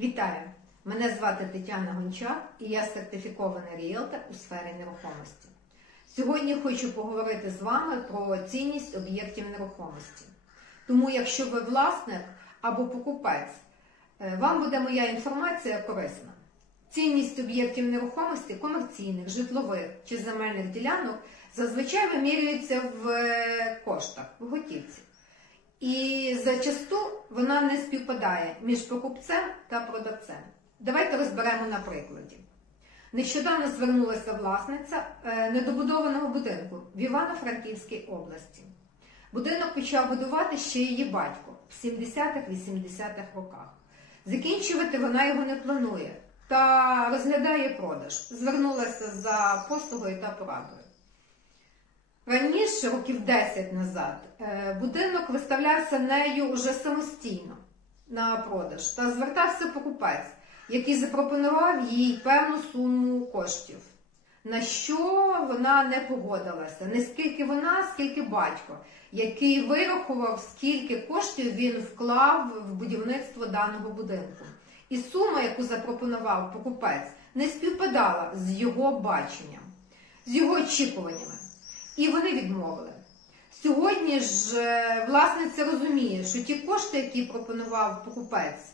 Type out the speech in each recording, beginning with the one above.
Вітаю! Мене звати Тетяна Гончар і я сертифікований ріелтор у сфері нерухомості. Сьогодні хочу поговорити з вами про цінність об'єктів нерухомості. Тому, якщо ви власник або покупець, е, вам буде моя інформація корисна. Цінність об'єктів нерухомості комерційних, житлових чи земельних ділянок зазвичай вимірюється в е, коштах, в готівці. І зачасту вона не співпадає між покупцем та продавцем. Давайте розберемо на прикладі. Нещодавно звернулася власниця е, недобудованого будинку в Івано-Франківській області. Будинок почав будувати ще її батько в 70-80-х роках. Закінчувати вона його не планує та розглядає продаж. Звернулася за послугою та порадою. Раніше, років 10 назад, е, будинок виставлявся нею вже самостійно на продаж та звертався покупець, який запропонував їй певну суму коштів. На що вона не погодилася, не скільки вона, скільки батько, який вирахував, скільки коштів він вклав в будівництво даного будинку. І сума, яку запропонував покупець, не співпадала з його баченням, з його очікуваннями. І вони відмовили. Сьогодні ж е, власниця розуміє, що ті кошти, які пропонував покупець,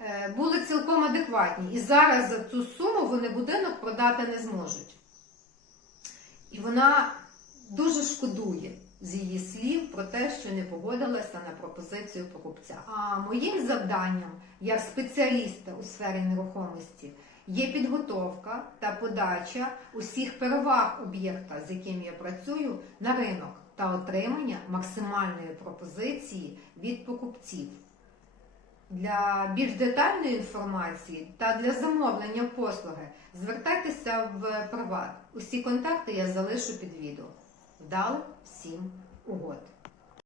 е, були цілком адекватні. І зараз за цю суму вони будинок продати не зможуть. І вона дуже шкодує з її слів про те, що не погодилася на пропозицію покупця. А моїм завданням, як спеціаліста у сфері нерухомості, є підготовка та подача усіх переваг об'єкта, з яким я працюю, на ринок та отримання максимальної пропозиції від покупців. Для більш детальної інформації та для замовлення послуги звертайтеся в приват. Усі контакти я залишу під відео. Вдали всім угод!